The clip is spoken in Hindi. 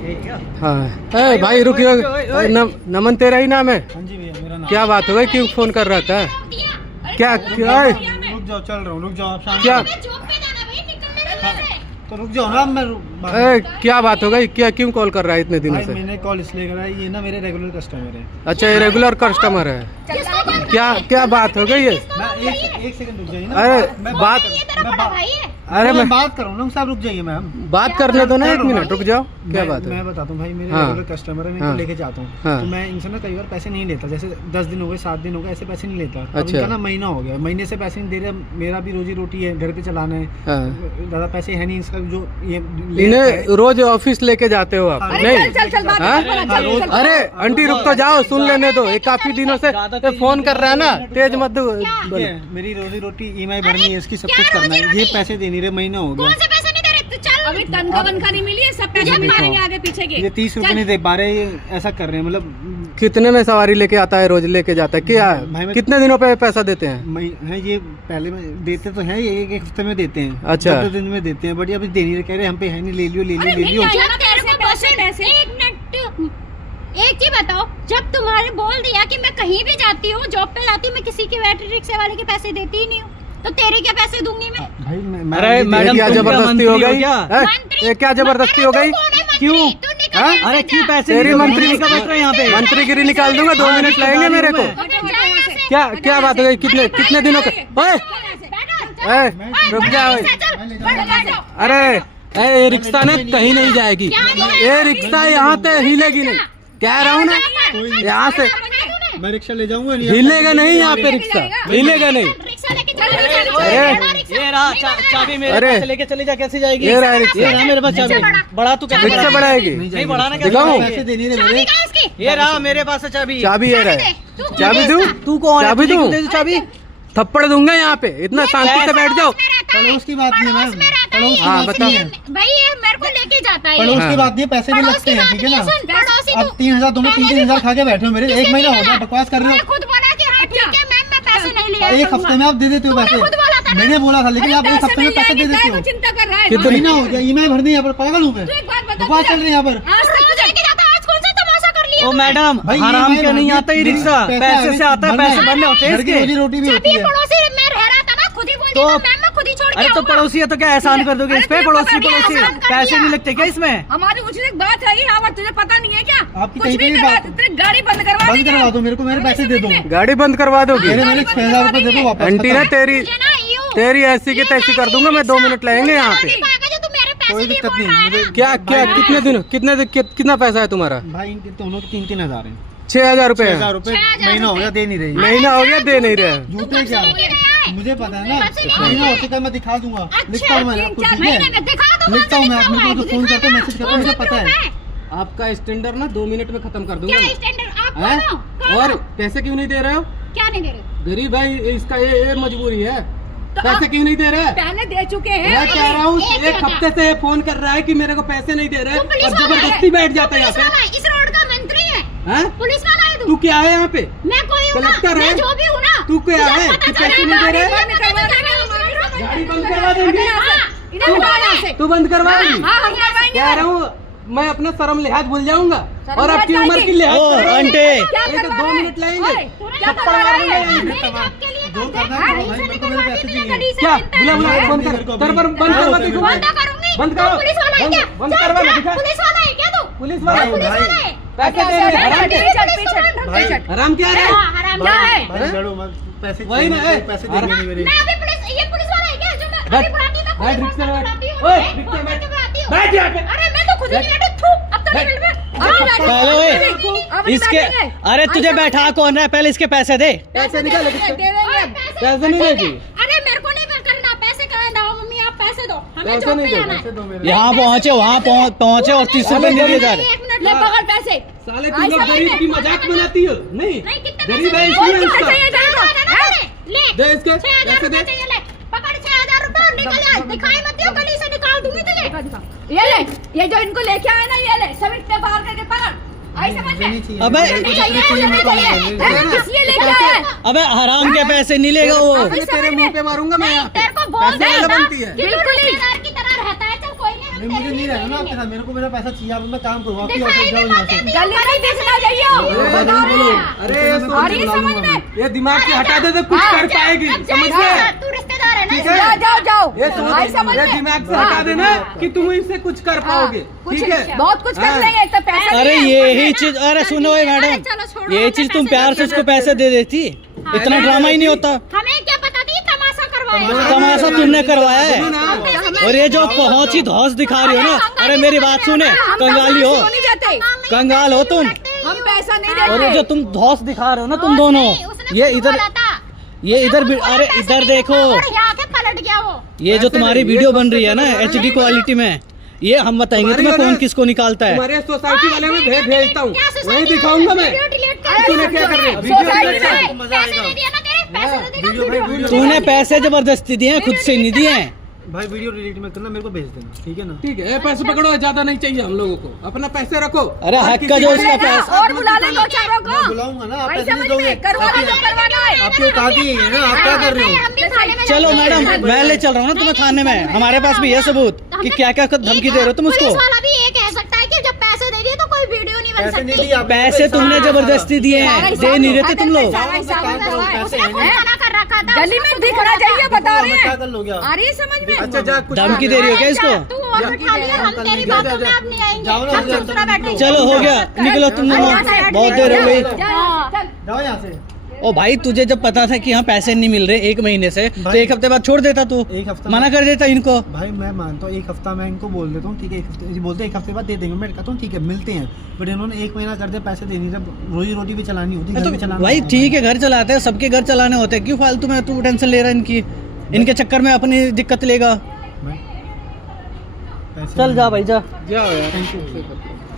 हाँ भाई रुकियो। नमन तेरा ही नाम है? हाँ जी भैया मेरा नाम। क्या बात हो गई, क्यों फोन कर रहा था? क्या क्या रुक जाओ, चल रहा हूँ, रुक जाओ आप शाम क्या तो रुक जाओ ना, क्या बात हो गई? क्या क्यों कॉल कर रहा है इतने दिनों भाई से? मैंने कॉल इसलिए करा, ये ना मेरे रेगुलर कस्टमर है। अच्छा ये रेगुलर कस्टमर है। क्या क्या बात हो गई है? एक सेकंड रुक जाइए ना। अरे अरे मैं बात कर रहा हूँ ना साहब, रुक जाइए मैम। बात करने दो ना, एक मिनट रुक जाओ। क्या बात है? मैं बताता हूँ भाई, मेरे हाँ। रेगुलर कस्टमर है, मैं इनको लेके जाता हूँ। हाँ। तो मैं इनसे ना कई बार पैसे नहीं लेता, जैसे 10 दिन हो गए, 7 दिन हो गए, ऐसे पैसे नहीं लेता। अब अच्छा। इनका ना महीना हो गया, महीने से पैसे नहीं दे रहे। मेरा भी रोजी रोटी है, घर पे चलाना है, हाँ। ज्यादा पैसे है नहीं इसका जो ये इन्हें रोज ऑफिस लेके जाते हो आप? हाँ। नहीं हाँ? अरे आंटी रुक तो जाओ, सुन लेने दो। ये काफी दिनों से ये फोन कर रहा है ना, तेज मत दो। मेरी रोजी रोटी EMI भरनी है, इसकी सब कुछ करना है। ये पैसे दे नहीं रहे, महीना हो गया। अभी तनख्वाह वनख्वाह नहीं मिली है, सब पैसे मारेंगे आगे पीछे के। ये 30 रुपए नहीं दे पा रहे, ये ऐसा कर रहे हैं। मतलब कितने में सवारी लेके आता है? रोज लेके जाता है क्या? भाई मैं- कितने दिनों पे पैसा देते हैं? है ये पहले में देते तो हैं, ये एक हफ्ते में देते हैं। अच्छा। 2 दिन में देते हैं, बट अभी दे नहीं रहे, कह रहे हम पे है नहीं, ले लियो ले लियो ले लियो। एक चीज बताओ, जब तुम्हारे बोल दिया कि मैं कहीं भी जाती हूँ, जॉब पे जाती हूँ, मैं किसी की बैटरी रिक्शे वाले के पैसे देती ही नहीं हूँ, तो तेरे क्या पैसे दूंगी मैं? भाई अरे मैडम क्या जबरदस्ती हो गई? मंत्री- ये क्या जबरदस्ती हो गई? क्यों? हाँ? अरे क्यों पैसे तेरी नहीं दोगे? मंत्री का बैठ रहे हैं यहाँ पे। मंत्रीगिरी निकाल दूंगा, 2 मिनट लगेंगे मेरे को। क्या क्या बात हो गई? कितने दिनों का? ओए रुक जाओ। अरे ये रिक्शा ना कहीं नहीं जाएगी, ये रिक्शा यहाँ पे हिलेगी नहीं, कह रहा हूँ ना। यहाँ से मैं रिक्शा ले जाऊंगा, हिलेगा नहीं, यहाँ पे रिक्शा हिलेगा नहीं। ये रहा चाबी, मेरे अरे। पास लेके चली जा, कैसे जाएगी? ये रहा रिक्शा। ये रहा मेरे पास चाबी। बढ़ा तू कैसे? रिक्शा बढ़ाएगी? नहीं बढ़ाना कैसे? दिखाऊं? पैसे दे नहीं रहे मेरे। ये रहा मेरे पास है चाबी। चाबी ये रहा। चाबी दूं? तू कौन है? चाबी तुझे दूं? क्यों दे दूं चाबी? थप्पड़ दूंगा यहाँ पे, इतना शांति से बैठ जाओ। पड़ोस की बात नहीं है मैम, पड़ोस की हाँ, बात बताओ। नहीं है। भाई ये मेरे को लेके जाता है, पड़ोस हाँ। की बात नहीं है, पैसे भी लगते हैं, ठीक है ना। पड़ोसी अब 3000 दोनों 3-3 हजार खा के बैठे हो मेरे, 1 महीना हो गया, बकवास कर रहे हो। खुद बोला कि हाँ ठीक है मैम, मैं पैसे नहीं लिया। एक हफ्ते में आप दे देते हो पैसे, मैंने बोला था, लेकिन आप एक हफ्ते में पैसे दे देते हो। चिंता कर रहा है। कितने महीना हो गया, EMI भरनी है, यहाँ पर पागल हूँ मैं, बकवास चल रही है यहाँ पर। आज तक तुझे लेके जाता, आज कौन सा तमाशा कर लिया? ओ मैडम, भाई, हराम ये क्या नहीं मैं- आता ही रिक्शा? पैसे से आता है, पैसे भरने होते हैं घर की इसके। रोजी रोटी भी जब होती ये है। पड़ोसी में रह रहा था ना, खुद ही बोल तो- दिया मैम, मैं खुद ही छोड़ के अरे तो आऊंगा। पड़ोसी है तो क्या एहसान कर दोगे इस पे? पड़ोसी पड़ोसी पैसे नहीं लगते क्या इसमें? हमारी कुछ एक बात है यहाँ पर, तुझे पता नहीं है क्या? आपकी कुछ कहीं भी भी करवा, बात- तेरी गाड़ी बंद करवा बंद देंगे। करवा दो मेरे को, मेरे पैसे दे दो। गाड़ी बंद करवा दोगी? मेरे 6000 रुपए दे दो वापस। आंटी ना तेरी मुझे ना यूं तेरी ऐसी की तैसी कर दूंगा मैं, 2 मिनट लगेंगे यहाँ पे। पाएगा जो तू मेरे पैसे कोई नहीं दिक्कत बोल नहीं रहा है मुझे। ना। क्या क्या कितना पैसा है तुम्हारा? भाई इनके दोनों के 3-3 हजार है। 6000 रुपए 6000 है। रुपए महीना हो गया, दे नहीं रही। महीना हो गया, दे नहीं रहे। झूठे क्या? लेके गया है। मुझे पता है ना, पैसे नहीं महीना हो चुका है, मैं दिखा दूंगा, लिखता हूँ मैं आपको, ठीक महीने है। में दिखा दो, लिखता हूँ मैं, आप मेरे को फोन करके मैसेज करके, मुझे पता है। आपका स्टैंडर्ड ना 2 मिनट में खत्म कर क्या दूंगा स्टैंडर्ड आप हैं? कौन हो? और पैसे क्यों नहीं दे रहे हो? क्या नहीं दे रहे? गरीब भाई, इसका ये मजबूरी है। तो पैसे क्यों नहीं दे रहे? पहले दे चुके हैं। मैं कह रहा हूँ एक 1 मिनट। हफ्ते से ये फोन कर रहा है कि मेरे को पैसे नहीं दे रहे, तू पुलिस और वाला है? जबरदस्ती बैठ जाता है पुलिस यहाँ वाला है, इस रोड का मंत्री है, पे। हैं? पुलिस वाला है तू तू। क्या है यहाँ पे? मैं कोई हूँ ना, कलेक्टर है? मैं जो भी हूँ ना। तू क्या तुझे है पता कि चला पैसे है, नहीं दे रहे? गाड़ी बंद करवा गाड़ी बंद करवा देंगे। हाँ, इधर उठा यहाँ से। तू बंद करवाएगी? हाँ हम करवाएंगे। कह रहा हूँ मैं अपना शर्म लिहाज भूल जाऊंगा, शर्म और आपकी लिहाज उम्र की जाएगी। लिहाज ओ करूंगा। आंटी, क्या एक करवा 2 रहा है? मिनट लगेंगे। ओए, क्या थप्पड़ करवा रहा मारूंगा है? यहाँ पे। मेरी जॉब के लिए जो करते करना हैं, है, गाड़ी भाई, से मेरे को मेरे निकलवा पैसे के चाहिए। गली से क्या मिलता बुला है। बंद मेरे को कर, अभी- बंद करवा दे। बंद करूंगी। बंद तू करो। पुलिस वाला है क्या? बंद जा, करवा, जा, दिखा। पुलिस वाला है क्या तू? पुलिस वाला भाई, पुलिस भाई। वाला है। पैसे दे रहे हैं। भाई, हराम क्या है? हाँ, हराम क्या है? है? भाई लड़ो मत, पैसे वही ना, चाहिए, ए, पैसे अरे- देंगे नहीं मेरे। मैं अभी पुलिस, ये पुलिस वाला है क्या जो मैं बैठ, अभी बुलाती हूँ? बैठ, मैं रिक्शा में बैठ। बुलाती हूँ, ओए, मैं रिक्शा में बैठ। बुलाती हूँ। बैठ यहाँ पे। अरे मैं तो खुद ही नहीं बैठी, थू, अब तो नहीं मिल रहा। पहले ओए, इसके अरे तुझे बैठा कौन रहा है? पहले इसके पैसे दे। पैसे निकाल दे देंगे। पैसे नहीं देगी। अरे मेरे को नहीं करना, पैसे कहाँ दो मम्मी, आप पैसे दो, हमें पैसे जॉब नहीं पे दो, जाना पैसे है। दो मेरे। यहाँ पहुँचे, वहाँ पहुँचे और 30 रुपए नहीं दिए जा रहे। 1 मिनट ले ले पकड़ पैसे। साले तुम लोग गरीब की मजाक बनाती हो। नहीं, नहीं, कितने गरीब है पैसे? इसलिए बोल, इसका। चाहिए, ले दे इसके 6000 पैसे रुपए दे। चाहिए, ले पकड़ 6000 रुपए और निकल जा, दिखाई मत दियो, गली से निकाल दूंगी तुझे। ये ले, ये जो इनको लेके आए ना, ये ले, सब इतने बाहर करके पकड़। आई समझ मुझे नहीं में? चाहिए। अबे- मुझे चाहिए, पैसे चाहिए, मुझे मेरे को चाहिए। नहीं चाहिए। अरे किस ये लेके आए? अबे हराम के पैसे नहीं लेगा वो। अबे तेरे मुंह पे मारूंगा मैं यहाँ पे। तेरे को बोल पैसे दे वाला ना बनती है। कि तू रिश्तेदार की तरह रहता है, चल कोई नहीं, नहीं मुझे नहीं रहना ना आपके साथ, मेरे को मेरा पैसा चाहिए। अब मैं काम करूँ आपकी दिखाई ऑफिस, जाओ नहीं यहाँ से। देती, गली में बेचना जाइए। अरे ये सोच और ये समझ में ये दिमाग से हटा दे तो कुछ कर पाएगी, समझ में? तू रिश्तेदार है ठीक ना, है? जाओ जाओ ये आई समझ ये में। दिमाग से हटा देना कि तुम इससे कुछ कर पाओगे, ठीक है? बहुत कुछ कर हाँ। लेंगे, एक तो पैसे अरे नहीं है। यही चीज, अरे सुनो ये चलो मैडम, छोड़ो, ये हमें चीज तुम पैसे प्यार से दे उसको पैसे दे देती, इतना ड्रामा ही नहीं होता। हमें क्या पता थी तमाशा करवाएगा। तमाशा तुमने करवाया है, सुनो ना, और ये जो पहुंची धौस दिखा रही हो ना, अरे मेरी बात सुने, कंगाली हो, नहीं देते, कंगाल हो तुम, हम पैसा नहीं और ये देते। जो तुम धौस दिखा रहे हो ना तुम दोनों, ये इधर भी, अरे इधर देखो, पलट गया वो। ये जो तुम्हारी वीडियो बन रही है ना HD क्वालिटी में, ये हम बताएंगे तुम्हें कौन किसको निकालता है। तुम्हारे सोसाइटी वाले में भेजता हूँ, क्या सोसाइटी वही दिखाऊंगा मैं। वीडियो डिलीट कर तूने क्या कर रहे हो? सोसाइटी वीडियो में- डिलीट मजा पैसे आएगा। दे दिया ना तेरे, पैसे दे दिया वीडियो भाई वीडियो तूने पैसे जबरदस्ती दिए हैं, खुद से नहीं दिए हैं। भाई वीडियो डिलीट मत करना, मेरे को भेज देना, ठीक है ना? ठीक है, पैसे पकड़ो, ज्यादा नहीं चाहिए हम लोगों को, अपना पैसे रखो। अरे और हक किसी का जो को इसका नहीं- पैसा- और बुला ले दो चारों मैं को, बुलाऊंगा ना, आप आई पैसे नहीं समझ दोगे। में, करवाना जो करवाना है। आपकी औकात ही है ना, आप क्या कर रहे हो? हम भी थाने में चलो जाएंगे। मैडम, मैं ले चल रहा हूँ ना तुम्हें खाने में, हमारे पास भी है सबूत कि क्या क्या धमकी दे रहे हो तुम उसको। पुलिस वाला भी ये कह सकता है कि जब पैसे दे दिए तो कोई वीडियो नहीं बन पैसे नहीं सकती। दिए आपने, पैसे तुमने जबरदस्ती दिए हैं, दे नहीं रहे थे तुम लोग। सारा हिसाब काम करो, पैसे उसने है खुद नहीं। मना कर रखा था। गली में दिखना चाहिए, बता रहे क्या हैं। कर लोगे आप? आ रही है समझ में। अच्छा जा, कुछ धमकी दे रही हो क्या इसको? तू और उठा लिया, हम तेरी बातों में अब नहीं आएंगे। जाओ ना, हम जाओ, चुप रह बैठे। चलो हो गया, निकलो तुम दोनों, बहुत देर हो गई। जाओ यहाँ से। ओ भाई, तुझे जब पता था कि यहाँ पैसे नहीं मिल रहे 1 महीने से, तो भाई- 1 हफ्ते बाद छोड़ देता तू, एक हफ्ता मना कर देता इनको। भाई मैं मानता हूँ, 1 हफ्ता मैं इनको बोल देता हूँ, ठीक है? 1 हफ्ते ये बोलते हैं 1 हफ्ते बाद दे देंगे, मैं कहता हूँ ठीक है मिलते हैं, बट इन्होंने 1 महीना कर दिया, पैसे दे नहीं रहे। रोजी रोटी भी चलानी होती है, घर भी तो चलाना भाई होता ठीक है, घर चलाते हैं, सबके घर चलाने होते हैं, क्यों फालतू में तू टेंशन ले रहा है इनकी, इनके चक्कर में अपनी दिक्कत लेगा। भाई, पैसे चल जा भाई जा। जाओ यार। Thank you.